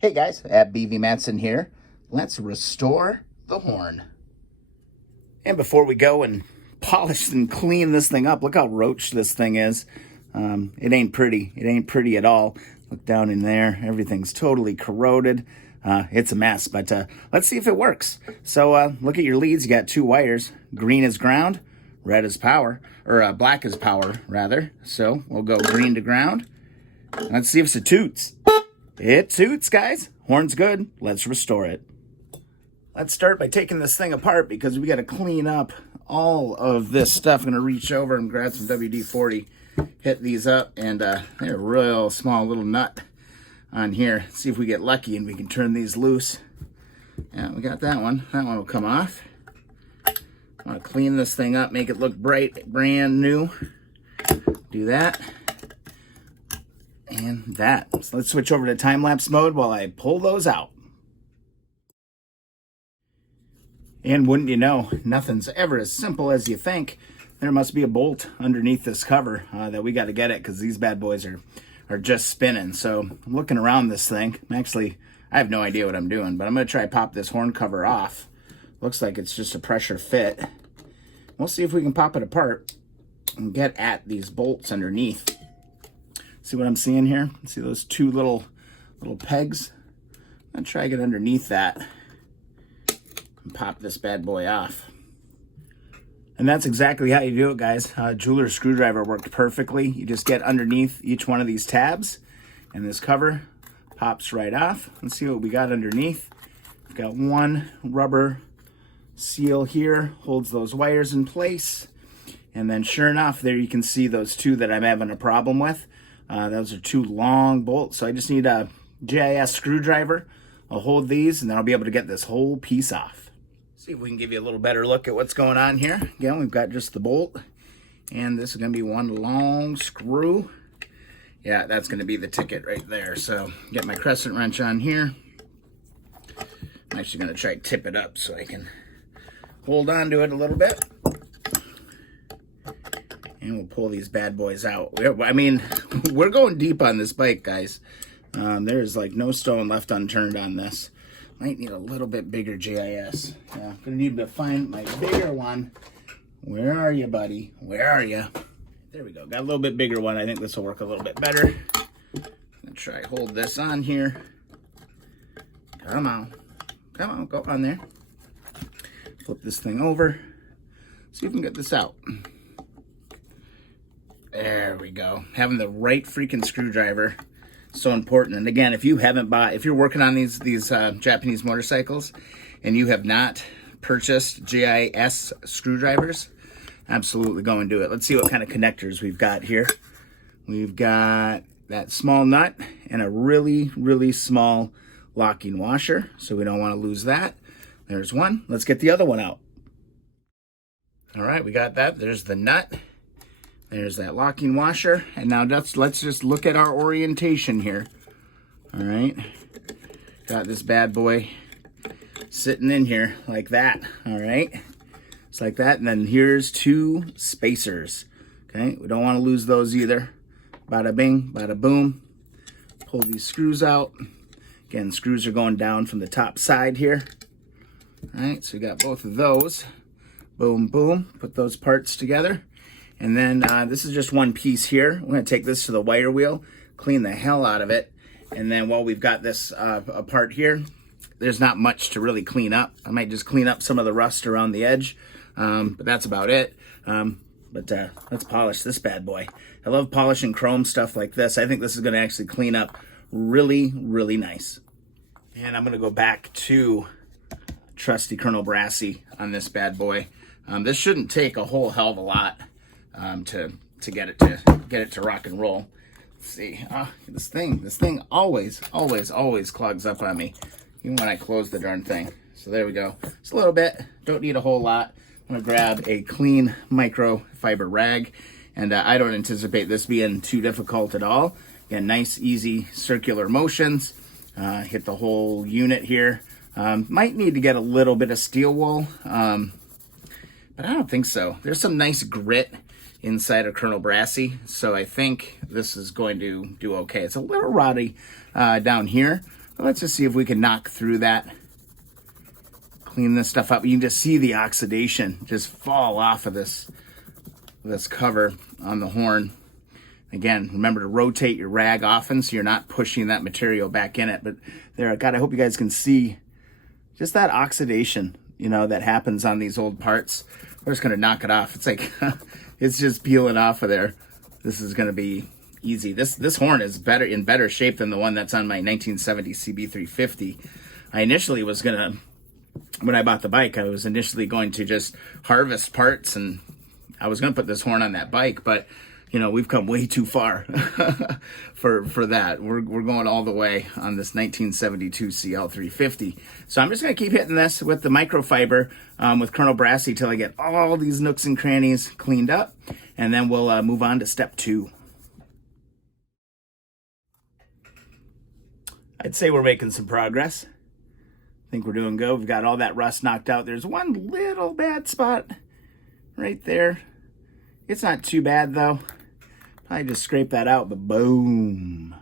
Hey guys, at BV Matson here. Let's restore the horn. And before we go and polish and clean this thing up, look how roached this thing is. It ain't pretty. It ain't pretty at all. Look down in there. Everything's totally corroded. It's a mess, but let's see if it works. So look at your leads. You got two wires. Green is ground, red is power, or black is power, rather. So we'll go green to ground. Let's see if it toots. It toots, guys. Horn's good. Let's restore it. Let's start by taking this thing apart because we got to clean up all of this stuff. I'm going to reach over and grab some WD-40, hit these up, and they're a real small little nut on here. See if we get lucky and we can turn these loose. Yeah, we got that one. That one will come off. I want to clean this thing up, make it look bright, brand new. Do that. And that. So let's switch over to time-lapse mode while I pull those out. And wouldn't you know, nothing's ever as simple as you think. There must be a bolt underneath this cover that we got to get it because these bad boys are just spinning. So I'm looking around this thing. I have no idea what I'm doing, but I'm going to try to pop this horn cover off. Looks like it's just a pressure fit. We'll see if we can pop it apart and get at these bolts underneath. See what I'm seeing here? See those two little pegs? I'm gonna try to get underneath that and pop this bad boy off. And that's exactly how you do it, guys. Jeweler's screwdriver worked perfectly. You just get underneath each one of these tabs, and this cover pops right off. Let's see what we got underneath. We've got one rubber seal here, holds those wires in place. And then sure enough, there you can see those two that I'm having a problem with. Those are two long bolts, so I just need a GIS screwdriver. I'll hold these, and then I'll be able to get this whole piece off. See if we can give you a little better look at what's going on here. Again, we've got just the bolt, and this is going to be one long screw. Yeah, that's going to be the ticket right there. So get my crescent wrench on here. I'm actually going to try to tip it up so I can hold on to it a little bit. And we'll pull these bad boys out. I mean, we're going deep on this bike, guys. There's like no stone left unturned on this. Might need a little bit bigger GIS. Yeah, gonna need to find my bigger one. Where are you, buddy? Where are you? There we go. Got a little bit bigger one. I think this will work a little bit better. Gonna try hold this on here. Come on. Come on, go on there. Flip this thing over. See if we can get this out. There we go. Having the right freaking screwdriver, so important. And again, if you're working on these Japanese motorcycles and you have not purchased GIS screwdrivers, absolutely go and do it. Let's see what kind of connectors we've got here. We've got that small nut and a really, really small locking washer, so we don't want to lose that. There's one. Let's get the other one out. All right, we got that. There's the nut. There's that locking washer. And now let's just look at our orientation here. All right. Got this bad boy sitting in here like that. All right. It's like that. And then here's two spacers. Okay. We don't want to lose those either. Bada bing, bada boom. Pull these screws out. Again, screws are going down from the top side here. All right. So we got both of those. Boom, boom. Put those parts together. And then this is just one piece here. We're going to take this to the wire wheel, clean the hell out of it. And then while we've got this apart here, there's not much to really clean up. I might just clean up some of the rust around the edge, but that's about it. Let's polish this bad boy. I love polishing chrome stuff like this. I think this is going to actually clean up really, really nice. And I'm going to go back to trusty Colonel Brassy on this bad boy. This shouldn't take a whole hell of a lot. To get it to rock and roll. Let's see. This thing always clogs up on me, even when I close the darn thing. So there we go. Just a little bit. Don't need a whole lot. I'm gonna grab a clean microfiber rag, and I don't anticipate this being too difficult at all. Again, nice, easy circular motions. Hit the whole unit here. Might need to get a little bit of steel wool, but I don't think so. There's some nice grit inside of Colonel Brassy, so I think this is going to do okay. It's a little rotty down here, let's just see if we can knock through that. Clean this stuff up. You can just see the oxidation just fall off of this cover on the horn. Again, remember to rotate your rag often so you're not pushing that material back in it. But there, God, I hope you guys can see just that oxidation, you know, that happens on these old parts. We're just going to knock it off. It's like, it's just peeling off of there. This is going to be easy. This horn is in better shape than the one that's on my 1970 CB350. I initially was going to, when I bought the bike, I was initially going to just harvest parts and I was going to put this horn on that bike, but you know, we've come way too far for that. We're going all the way on this 1972 CL350. So I'm just going to keep hitting this with the microfiber with Colonel Brassy till I get all these nooks and crannies cleaned up, and then we'll move on to step 2. I'd say we're making some progress. I think we're doing good. We've got all that rust knocked out. There's one little bad spot right there. It's not too bad though. I just scrape that out, but boom.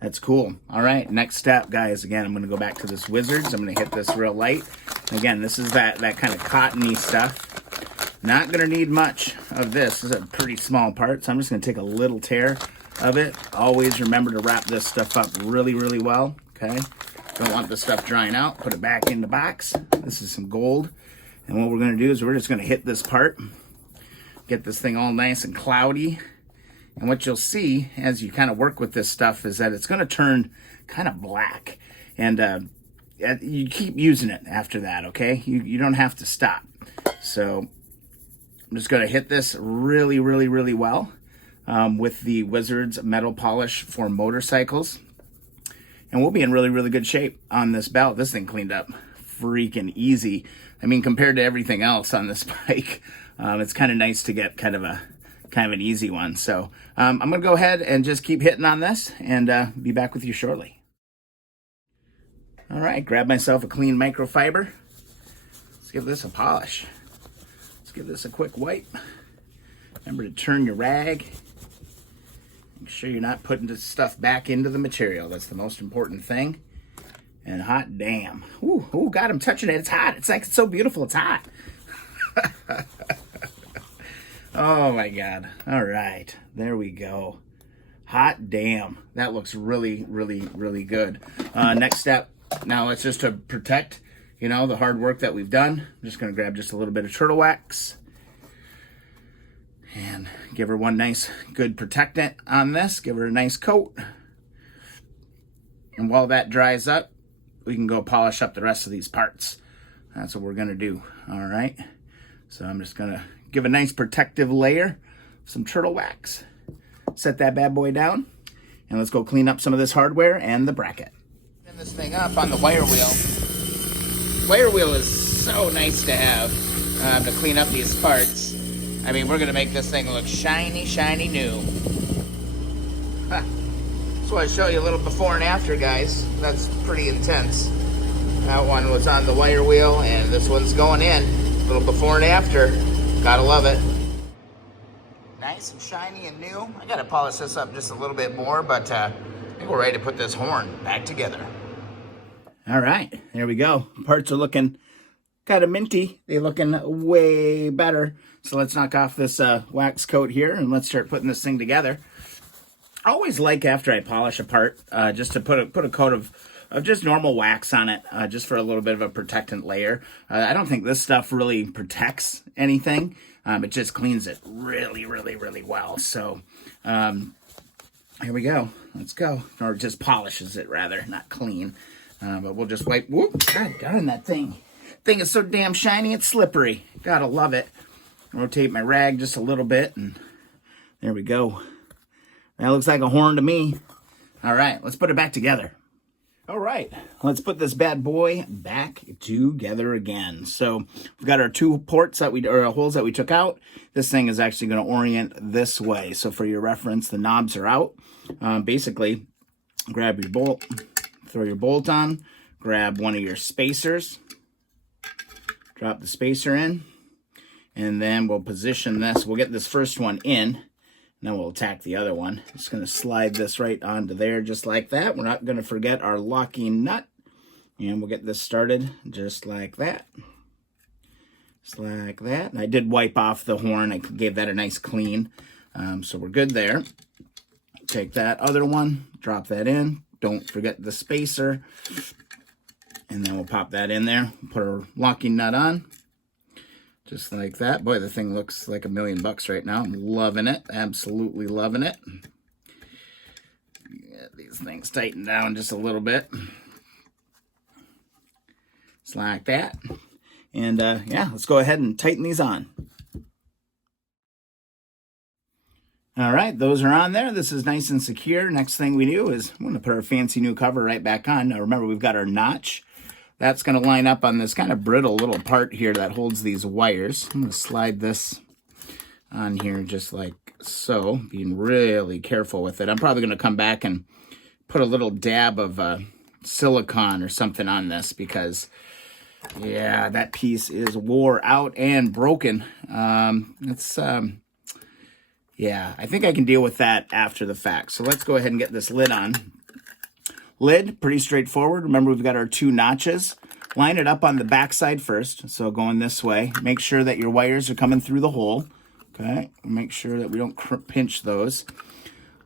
That's cool. All right, next step, guys. Again, I'm going to go back to this Wizards. I'm going to hit this real light. Again, this is that kind of cottony stuff. Not going to need much of this. This is a pretty small part, so I'm just going to take a little tear of it. Always remember to wrap this stuff up really, really well, okay? Don't want this stuff drying out. Put it back in the box. This is some gold. And what we're going to do is we're just going to hit this part, get this thing all nice and cloudy. And what you'll see as you kind of work with this stuff is that it's going to turn kind of black. And you keep using it after that, okay? You don't have to stop. So I'm just going to hit this really, really, really well with the Wizards metal polish for motorcycles. And we'll be in really, really good shape on this belt. This thing cleaned up freaking easy. I mean, compared to everything else on this bike, it's kind of nice to get kind of an easy one. So I'm going to go ahead and just keep hitting on this and be back with you shortly. All right, grab myself a clean microfiber. Let's give this a polish. Let's give this a quick wipe. Remember to turn your rag. Make sure you're not putting this stuff back into the material. That's the most important thing. And hot damn. Ooh, God, I'm touching it. It's hot. It's like, it's so beautiful. It's hot. Oh my God. All right. There we go. Hot damn. That looks really, really, really good. Next step. Now it's just to protect, you know, the hard work that we've done. I'm just going to grab just a little bit of turtle wax and give her one nice good protectant on this. Give her a nice coat. And while that dries up, we can go polish up the rest of these parts. That's what we're going to do. All right. So I'm just going to give a nice protective layer, some turtle wax. Set that bad boy down. And let's go clean up some of this hardware and the bracket. Clean this thing up on the wire wheel. Wire wheel is so nice to have to clean up these parts. I mean, we're going to make this thing look shiny, shiny new. Huh. Just want to show you a little before and after, guys. That's pretty intense. That one was on the wire wheel, and this one's going in. A little before and after. Gotta love it. Nice and shiny and new. I gotta polish this up just a little bit more, but I think we're ready to put this horn back together. All right, there we go. Parts are looking kind of minty. They're looking way better. So let's knock off this wax coat here and let's start putting this thing together. I always like after I polish a part just to put a coat of just normal wax on it, just for a little bit of a protectant layer. I don't think this stuff really protects anything. It just cleans it really, really, really well. So here we go. Let's go. Or just polishes it rather, not clean. But we'll just wipe. Whoop! God darn, that thing is so damn shiny, it's slippery. Gotta love it. Rotate my rag just a little bit, and there we go. That looks like a horn to me. All right, let's put it back together. All right, let's put this bad boy back together again. So we've got our two ports or holes that we took out. This thing is actually going to orient this way. So for your reference, the knobs are out. Basically, grab your bolt, throw your bolt on, grab one of your spacers, drop the spacer in, and then we'll position this. We'll get this first one in, And then we'll attack the other one. Just going to slide this right onto there just like that. We're not going to forget our locking nut. And we'll get this started just like that. Just like that. And I did wipe off the horn. I gave that a nice clean. So we're good there. Take that other one, drop that in. Don't forget the spacer. And then we'll pop that in there. Put our locking nut on. Just like that. Boy, the thing looks like $1,000,000 right now. I'm loving it. Absolutely loving it. Get these things tightened down just a little bit. Just like that. And yeah, let's go ahead and tighten these on. All right, those are on there. This is nice and secure. Next thing we do is I'm going to put our fancy new cover right back on. Now remember, we've got our notch. That's going to line up on this kind of brittle little part here that holds these wires. I'm going to slide this on here just like so, being really careful with it. I'm probably going to come back and put a little dab of silicone or something on this because, yeah, that piece is wore out and broken. Yeah, I think I can deal with that after the fact. So let's go ahead and get this lid on. Lid, pretty straightforward. Remember, we've got our 2 notches. Line it up on the back side first. So going this way. Make sure that your wires are coming through the hole. Okay, make sure that we don't pinch those.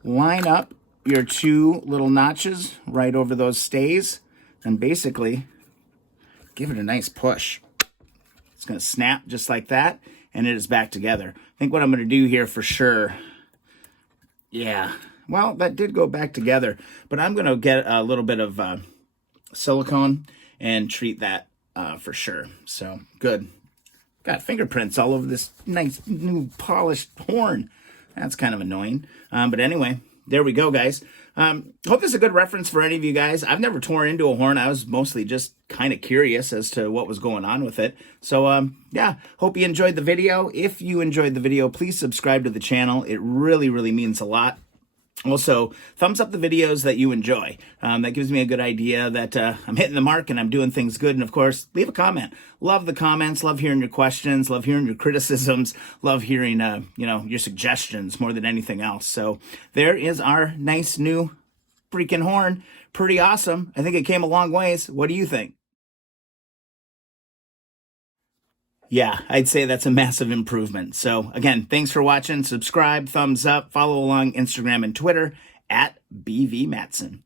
Line up your 2 little notches right over those stays. And basically, give it a nice push. It's going to snap just like that. And it is back together. I think what I'm going to do here for sure, yeah, well, that did go back together, but I'm going to get a little bit of silicone and treat that for sure. So, good. Got fingerprints all over this nice new polished horn. That's kind of annoying. But anyway, there we go, guys. Hope this is a good reference for any of you guys. I've never torn into a horn. I was mostly just kind of curious as to what was going on with it. So, yeah, hope you enjoyed the video. If you enjoyed the video, please subscribe to the channel. It really, really means a lot. Also, thumbs up the videos that you enjoy. That gives me a good idea that I'm hitting the mark and I'm doing things good. And of course, leave a comment. Love the comments. Love hearing your questions. Love hearing your criticisms. Love hearing, your suggestions more than anything else. So there is our nice new freaking horn. Pretty awesome. I think it came a long ways. What do you think? Yeah, I'd say that's a massive improvement. So again, thanks for watching. Subscribe, thumbs up, follow along Instagram and Twitter at BV Matson.